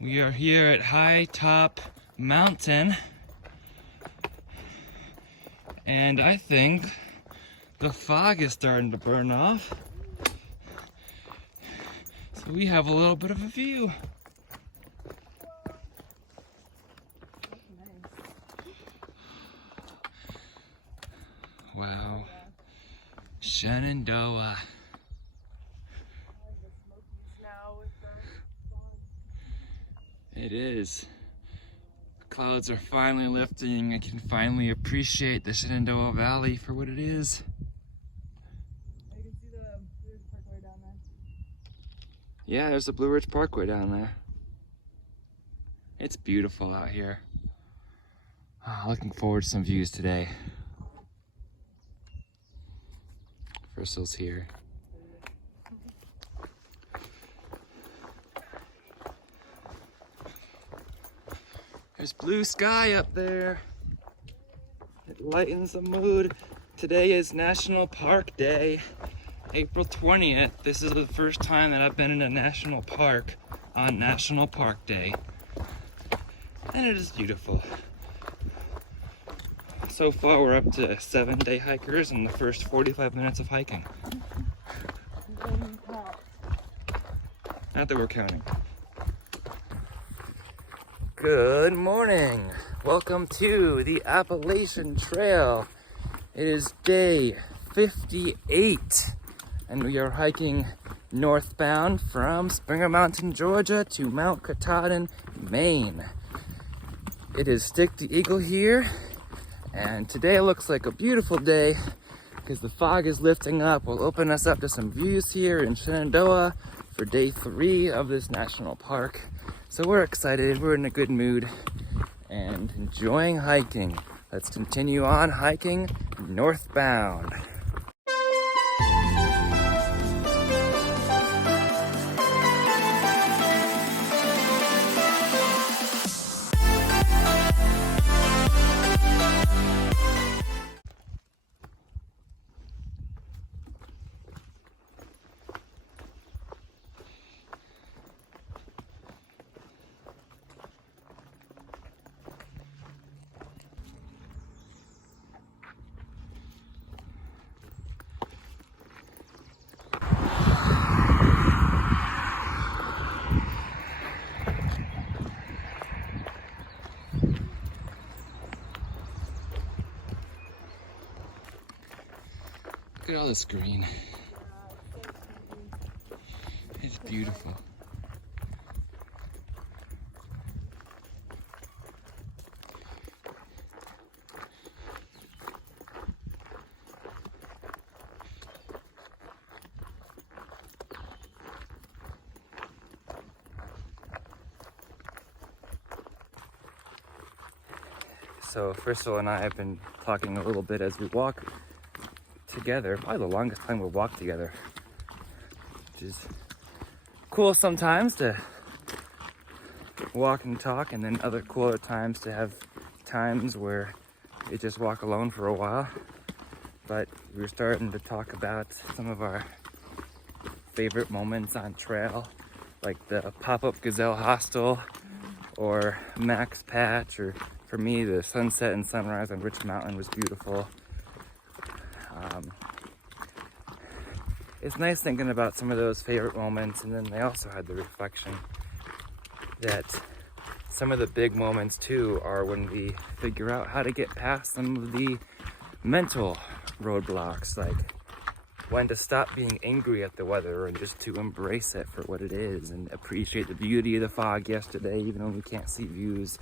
We are here at High Top Mountain, and I think the fog is starting to burn off, so we have a little bit of a view. Wow, Shenandoah. It is. The clouds are finally lifting. I can finally appreciate the Shenandoah Valley for what it is. You can see the Blue Ridge Parkway down there. Yeah, there's the Blue Ridge Parkway down there. It's beautiful out here. Looking forward to some views today. Bristol's here. There's blue sky up there. It lightens the mood. Today is National Park Day, April 20th. This is the first time that I've been in a national park on National Park Day. And it is beautiful. So far we're up to 7 day hikers in the first 45 minutes of hiking. Not that we're counting. Good morning. Welcome to the Appalachian Trail. It is day 58 and we are hiking northbound from Springer Mountain, Georgia to Mount Katahdin, Maine. It is Stick the Eagle here, and today looks like a beautiful day because the fog is lifting up. Will open us up to some views here in Shenandoah for day 3 of this national park. So we're excited, we're in a good mood and enjoying hiking. Let's continue on hiking northbound. Look at all this green. It's beautiful. So Crystal and I have been talking a little bit as we walk together, probably the longest time we'll walk together, which is cool sometimes to walk and talk, and then other cooler times to have times where we just walk alone for a while. But we were starting to talk about some of our favorite moments on trail, like the pop-up gazelle hostel or Max Patch, or for me the sunset and sunrise on Rich Mountain was beautiful. It's nice thinking about some of those favorite moments, and then they also had the reflection that some of the big moments too are when we figure out how to get past some of the mental roadblocks, like when to stop being angry at the weather and just to embrace it for what it is and appreciate the beauty of the fog yesterday, even though we can't see views.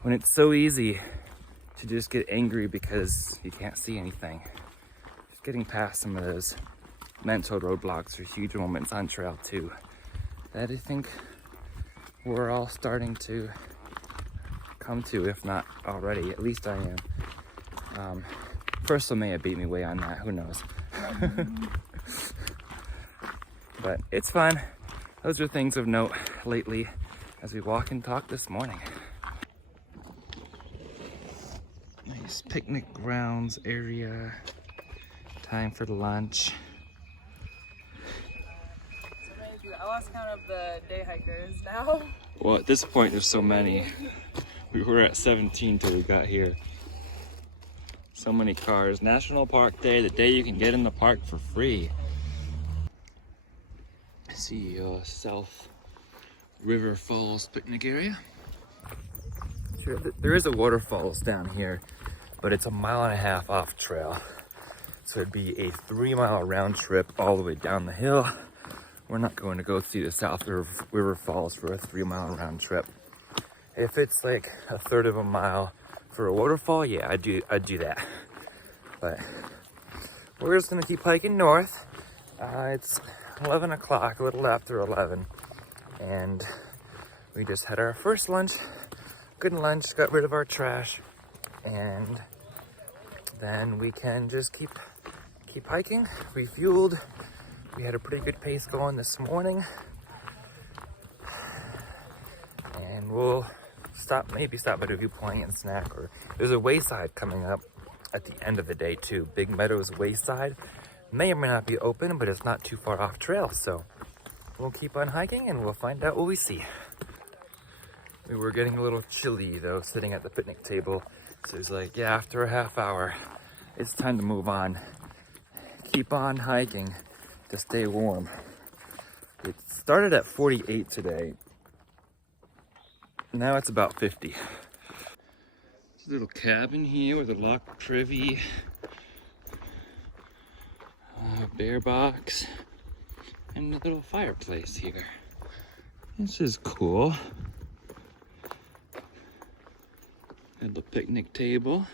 When it's so easy to just get angry because you can't see anything. Just getting past some of those mental roadblocks are huge moments on trail too, that I think we're all starting to come to, if not already. At least I am. Crystal may have beat me way on that, who knows. But it's fun. Those are things of note lately as we walk and talk this morning. Nice picnic grounds area. Time for lunch. lost count of the day hikers now. Well, at this point, there's so many. We were at 17 till we got here. So many cars. National Park Day, the day you can get in the park for free. See South River Falls picnic area. Sure, there is a waterfalls down here, but it's 1.5 miles off trail. So it'd be a 3-mile round trip all the way down the hill. We're not going to go see the South River Falls for a 3-mile round trip. If it's like 1/3 of a mile for a waterfall, yeah, I'd do that. But we're just gonna keep hiking north. It's 11 o'clock, a little after 11, and we just had our first lunch. Good lunch, got rid of our trash, and then we can just keep hiking. Refueled. We had a pretty good pace going this morning, and we'll maybe stop at a viewpoint and snack. Or there's a wayside coming up at the end of the day too. Big Meadows wayside may or may not be open, but it's not too far off trail, so we'll keep on hiking and we'll find out what we see. We were getting a little chilly though, sitting at the picnic table, so it's like, yeah, after a half hour it's time to move on. Keep on hiking to stay warm. It started at 48 today. Now it's about 50. There's a little cabin here with a locked privy, bear box, and a little fireplace here. This is cool. And the picnic table.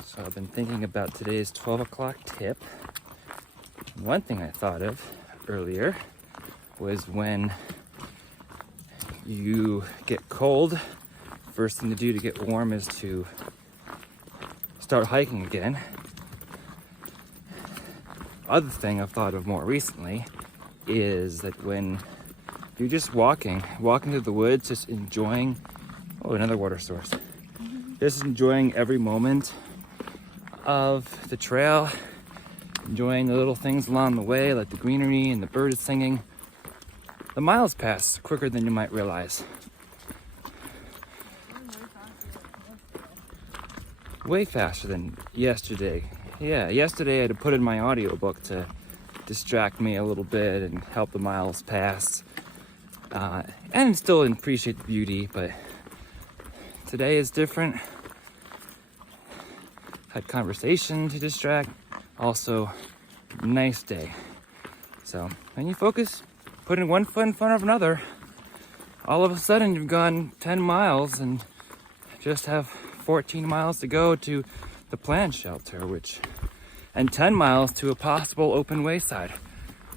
So I've been thinking about today's 12 o'clock tip. One thing I thought of earlier was when you get cold, first thing to do to get warm is to start hiking again. Other thing I've thought of more recently is that when you're just walking through the woods, just enjoying, oh, another water source. Just enjoying every moment of the trail, enjoying the little things along the way, like the greenery and the birds singing. The miles pass quicker than you might realize. Way faster than yesterday. Yeah, yesterday I had to put in my audiobook to distract me a little bit and help the miles pass. And still appreciate the beauty, but today is different. Had conversation to distract. Also, nice day. So when you focus, putting one foot in front of another, all of a sudden you've gone 10 miles and just have 14 miles to go to the plant shelter, and 10 miles to a possible open wayside.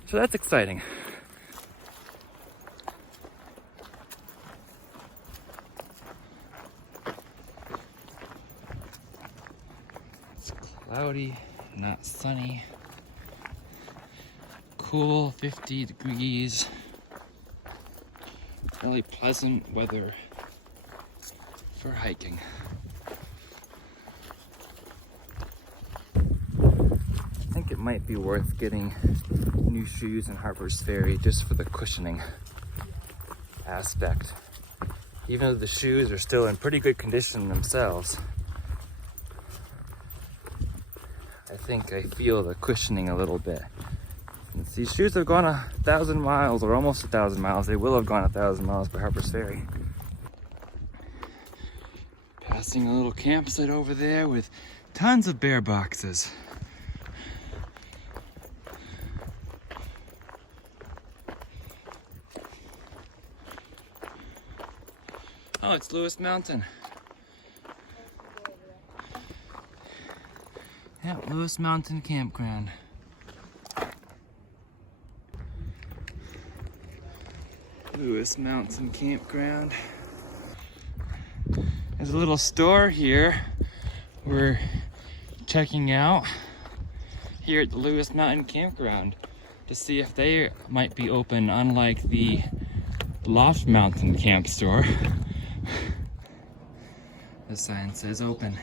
So that's exciting. It's cloudy, not sunny. Cool, 50 degrees. Really pleasant weather for hiking. I think it might be worth getting new shoes in Harper's Ferry just for the cushioning aspect. Even though the shoes are still in pretty good condition themselves, I think I feel the cushioning a little bit. Since these shoes have gone 1,000 miles, or almost 1,000 miles. They will have gone 1,000 miles by Harper's Ferry. Passing a little campsite over there with tons of bear boxes. Oh, it's Lewis Mountain. Yeah, Lewis Mountain Campground. Lewis Mountain Campground. There's a little store here we're checking out here at the Lewis Mountain Campground to see if they might be open, unlike the Loft Mountain Camp store. The sign says open.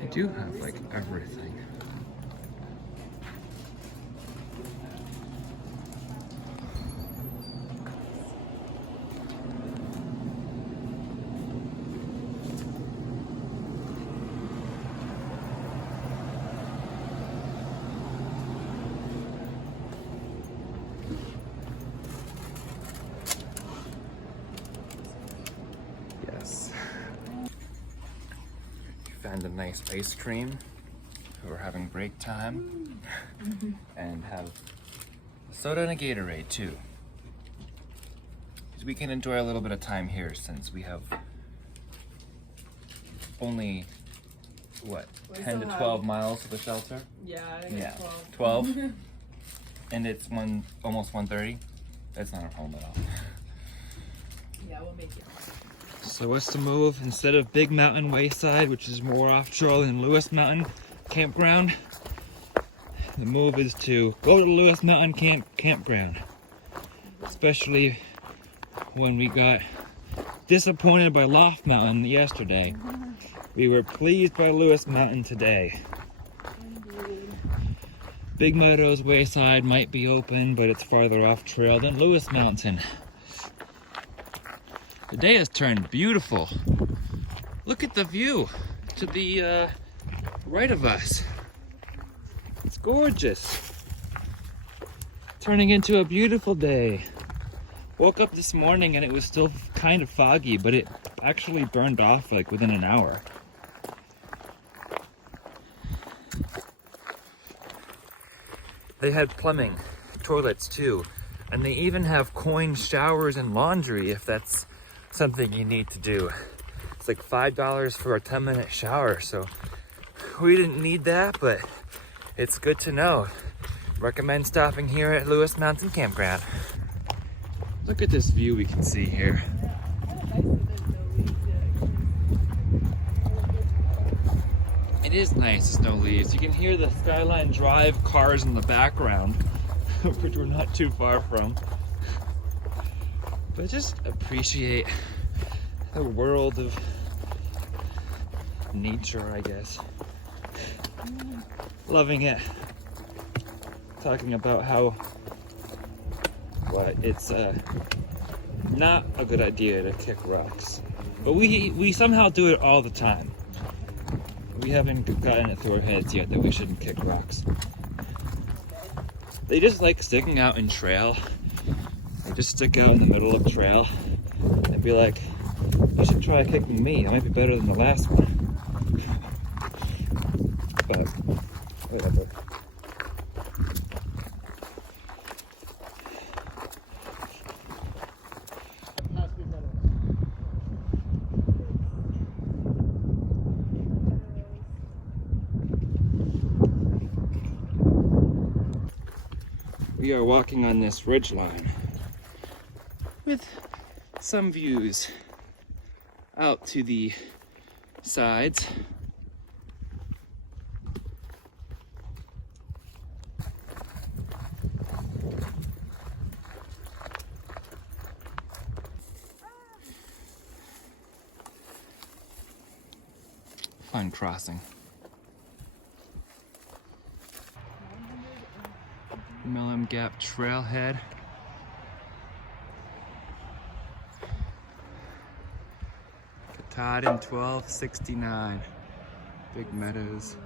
They do have like everything. Yes. Found a nice ice cream. We're having break time. And have a soda and a Gatorade too. So we can enjoy a little bit of time here since we have only, what, 10 to 12 miles to the shelter? Yeah, I think Yeah, it's 12. And it's almost 1:30. That's not our home at all. Yeah, we'll make it. So what's the move? Instead of Big Mountain Wayside, which is more off-trail than Lewis Mountain Campground, the move is to go to Lewis Mountain Campground. Especially when we got disappointed by Loft Mountain yesterday. We were pleased by Lewis Mountain today. Big Meadows Wayside might be open, but it's farther off trail than Lewis Mountain. The day has turned beautiful. Look at the view to the right of us. It's gorgeous. Turning into a beautiful day. Woke up this morning and it was still kind of foggy, but it actually burned off like within an hour. They had plumbing, toilets too, and they even have coin showers and laundry if that's something you need to do. It's like $5 for a 10-minute shower, so we didn't need that, but it's good to know. Recommend stopping here at Lewis Mountain Campground. Look at this view we can see here. It is nice, there's no leaves. You can hear the Skyline Drive cars in the background, which we're not too far from. But just appreciate the world of nature, I guess. Loving it. Talking about how it's not a good idea to kick rocks. But we somehow do it all the time. We haven't gotten it through our heads yet that we shouldn't kick rocks. They just like sticking out in trail. They just stick out in the middle of trail and be like, you should try kicking me. It might be better than the last one. But whatever. We are walking on this ridgeline with some views out to the sides. Fun crossing. Mellon Gap Trailhead. Katahdin 1269. Big Meadows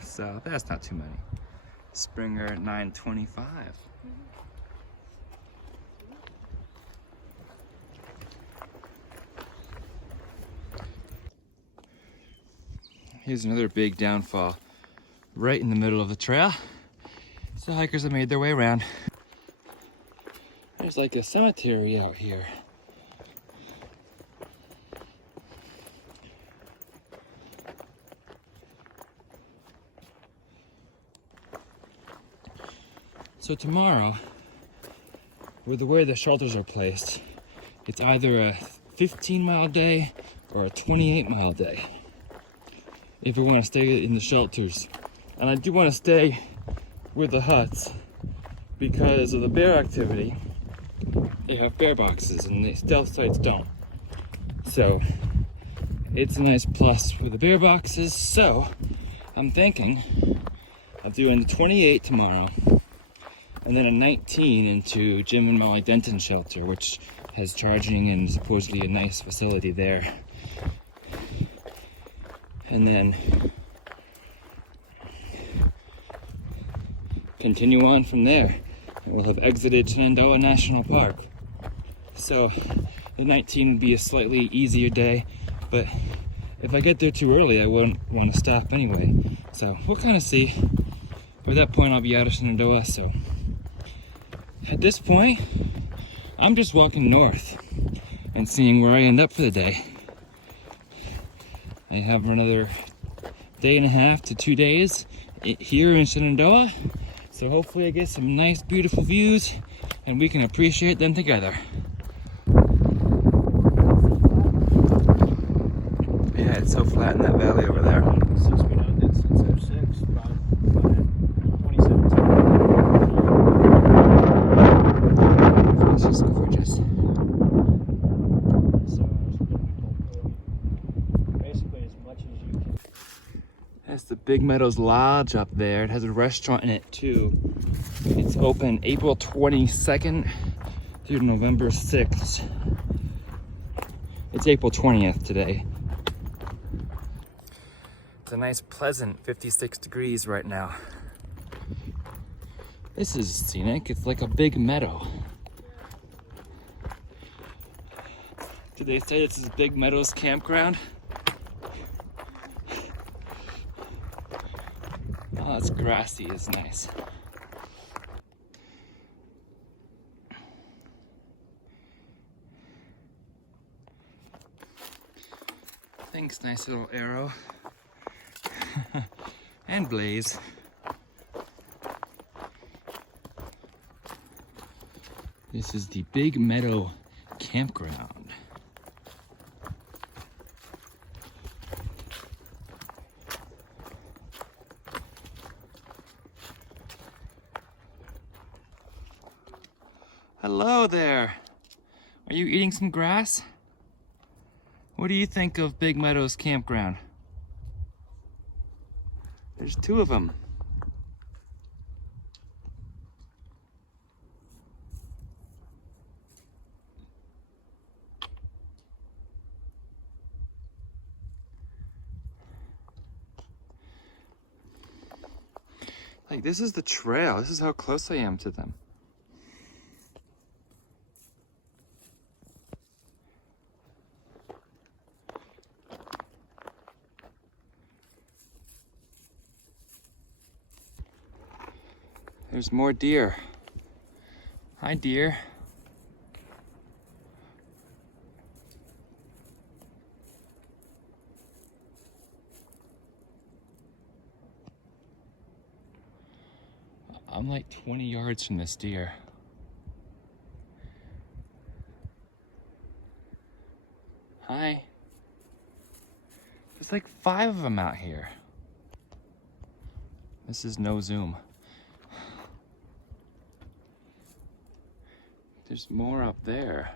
south. That's not too many. Springer 925. Here's another big downfall right in the middle of the trail. So hikers have made their way around. There's like a cemetery out here. So tomorrow, with the way the shelters are placed, it's either a 15-mile day or a 28-mile day if we want to stay in the shelters. And I do want to stay with the huts because of the bear activity. They have bear boxes and the stealth sites don't. So it's a nice plus with the bear boxes. So I'm thinking of doing the 28 tomorrow and then a 19 into Jim and Molly Denton's shelter, which has charging and supposedly a nice facility there. And then continue on from there. And we'll have exited Shenandoah National Park. So the 19 would be a slightly easier day, but if I get there too early, I wouldn't want to stop anyway. So we'll kind of see. By that point, I'll be out of Shenandoah, so at this point, I'm just walking north and seeing where I end up for the day. I have another day and a half to 2 days here in Shenandoah, so hopefully I get some nice, beautiful views and we can appreciate them together. Yeah, it's so flat in that valley over there. Since we done it since 06, about 2017. It's just gorgeous. So basically as much as you can. That's the Big Meadows Lodge up there. It has a restaurant in it too. It's open April 22nd through November 6th. It's April 20th today. It's a nice pleasant 56 degrees right now. This is scenic. It's like a big meadow. Did they say this is Big Meadows campground? Oh, it's grassy. It's nice. Thanks, nice little arrow. And Blaze. This is the Big Meadow campground. Hello there. Are you eating some grass? What do you think of Big Meadows campground? There's 2 of them. Like, this is the trail. This is how close I am to them. There's more deer. Hi, deer. I'm like 20 yards from this deer. Hi. There's like 5 of them out here. This is no zoom. There's more up there.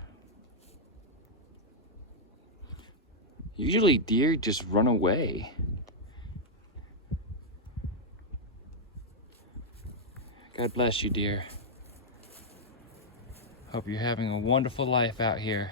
Usually deer just run away. God bless you, deer. Hope you're having a wonderful life out here.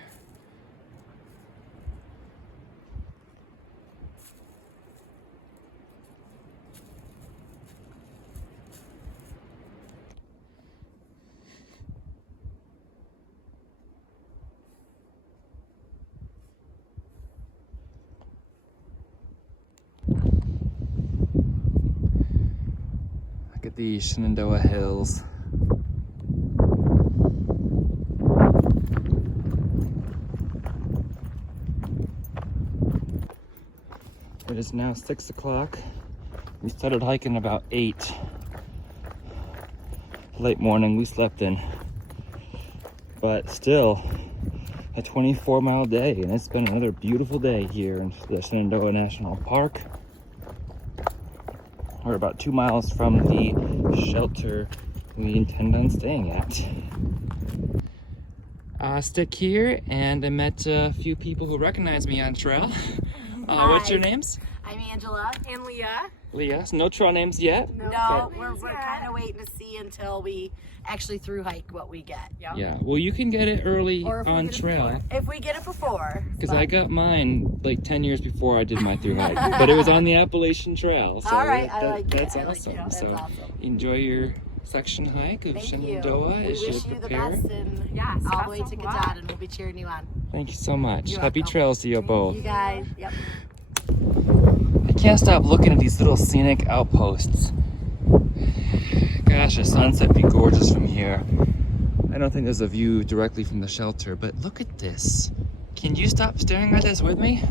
Look at the Shenandoah Hills. It is now 6 o'clock. We started hiking about 8. late morning we slept in. But still, a 24-mile day, and it's been another beautiful day here in the Shenandoah National Park. We're about 2 miles from the shelter we intend on staying at. Stick here, and I met a few people who recognize me on trail. What's your names? I'm Angela. And Leah. Leah. So no trail names yet? No, we're kind of waiting to see until we actually thru-hike what we get. Yeah, well, you can get it early Or if we on get it trail. If we get it before. Because I got mine like 10 years before I did my Thru-Hike. But it was on the Appalachian Trail. So All right, I like that's it. awesome. That's So awesome. enjoy your section hike of Thank Shenandoah you. as We you wish you the prepare. best and Yes, all best the way of to luck. Katahdin, and we'll be cheering you on. Thank you so much. You're Happy welcome. trails to you both. You guys. Yep. I can't stop looking at these little scenic outposts. Gosh, the sunset would be gorgeous from here. I don't think there's a view directly from the shelter, but look at this. Can you stop staring at this with me?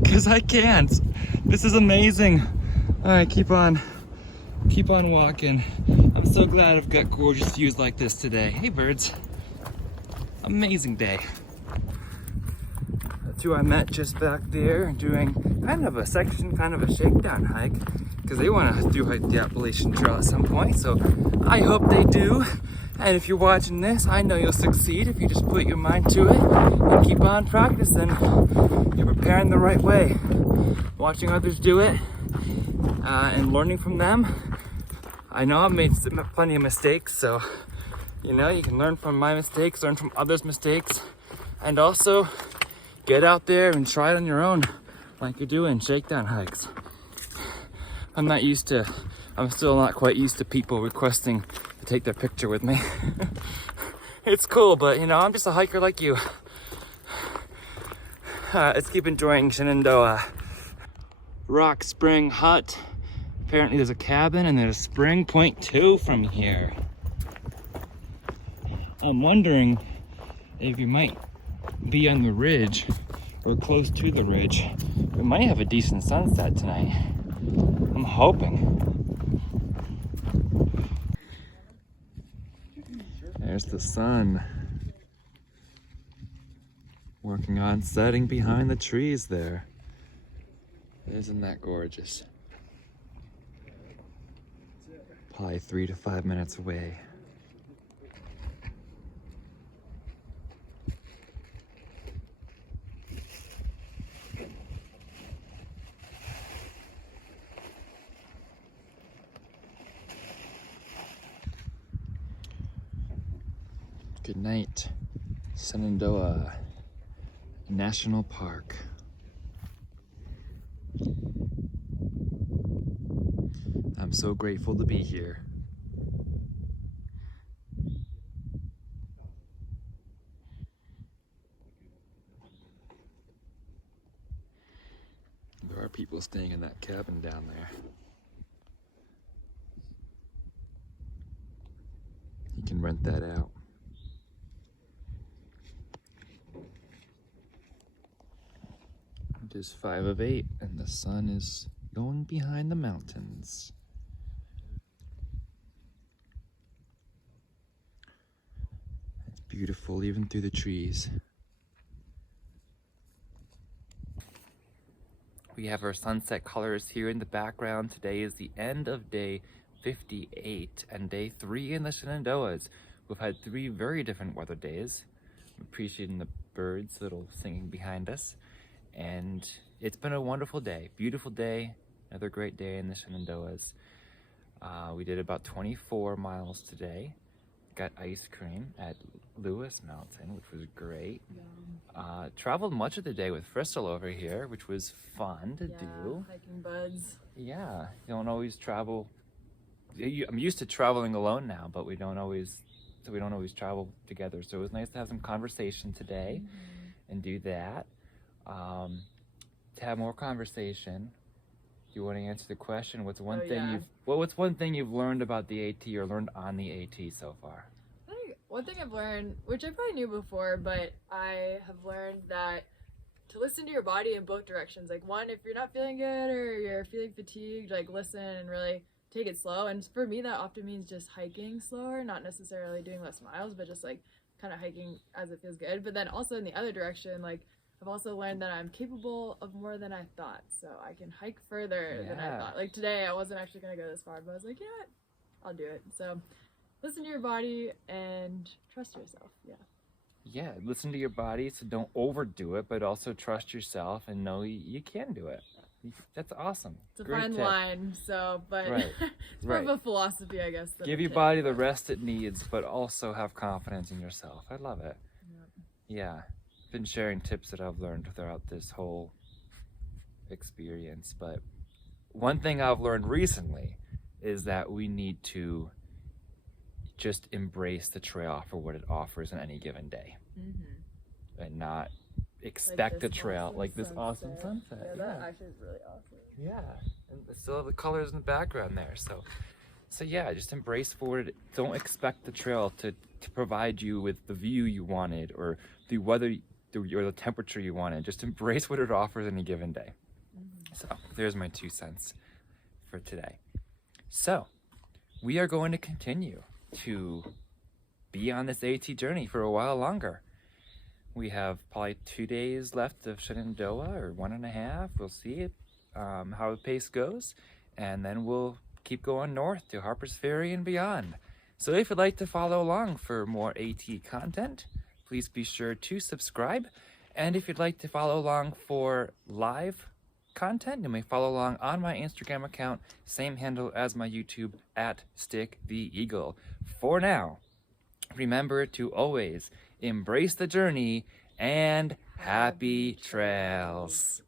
Because I can't. This is amazing. All right, keep on walking. I'm so glad I've got gorgeous views like this today. Hey, birds. Amazing day. That's who I met just back there doing kind of a shakedown hike, because they want to thru-hike the Appalachian Trail at some point, so I hope they do. And if you're watching this, I know you'll succeed if you just put your mind to it and keep on practicing. You're preparing the right way. Watching others do it and learning from them. I know I've made plenty of mistakes, so you know, you can learn from my mistakes, learn from others' mistakes, and also get out there and try it on your own, like you're doing shakedown hikes. I'm still not quite used to people requesting to take their picture with me. It's cool, but you know, I'm just a hiker like you. Let's keep enjoying Shenandoah. Rock Spring Hut. Apparently there's a cabin and there's a spring 0.2 from here. I'm wondering if you might be on the ridge or close to the ridge. We might have a decent sunset tonight. I'm hoping. There's the sun working on setting behind the trees there. Isn't that gorgeous? Probably 3 to 5 minutes away. Good night, Shenandoah National Park. I'm so grateful to be here. There are people staying in that cabin down there. You can rent that out. It is 5 of 8 and the sun is going behind the mountains. It's beautiful even through the trees. We have our sunset colors here in the background. Today is the end of day 58 and day 3 in the Shenandoahs. We've had 3 very different weather days. I'm appreciating the birds little singing behind us. And it's been a wonderful day, beautiful day, another great day in the Shenandoahs. We did about 24 miles today. Got ice cream at Lewis Mountain, which was great. Traveled much of the day with Crystal over here, which was fun to do. Hiking buds. Yeah, you don't always travel. I'm used to traveling alone now, but we don't always travel together. So it was nice to have some conversation today and do that. To have more conversation, you want to answer the question, what's one thing you've learned about the AT or learned on the AT so far? I think one thing I've learned, which I probably knew before, but I have learned that to listen to your body in both directions. Like, one, if you're not feeling good or you're feeling fatigued, like, listen and really take it slow. And for me, that often means just hiking slower, not necessarily doing less miles, but just like kind of hiking as it feels good. But then also in the other direction, like I've also learned that I'm capable of more than I thought. So I can hike further than I thought. Like today, I wasn't actually going to go this far, but I was like, yeah, I'll do it. So listen to your body and trust yourself. Yeah, listen to your body, so don't overdo it, but also trust yourself and know you can do it. That's awesome. It's a Great fine tip. line, so, but Right. it's more of a philosophy, I guess. Give your body the rest it needs, but also have confidence in yourself. I love it. Yeah. Been sharing tips that I've learned throughout this whole experience, but one thing I've learned recently is that we need to just embrace the trail for what it offers on any given day, and not expect Like the this trail awesome like this sunset. awesome sunset. Yeah, that actually is really awesome. Yeah, and still have the colors in the background there. So yeah, just embrace forward. Don't expect the trail to provide you with the view you wanted or the weather or the temperature you wanted. Just embrace what it offers any given day. So there's my 2 cents for today. So we are going to continue to be on this AT journey for a while longer. We have probably 2 days left of Shenandoah, or 1.5. We'll see how the pace goes, and then we'll keep going north to Harper's Ferry and beyond. So if you'd like to follow along for more AT content, please be sure to subscribe. And if you'd like to follow along for live content, you may follow along on my Instagram account, same handle as my YouTube, @StickTheEagle. For now, remember to always embrace the journey and happy trails.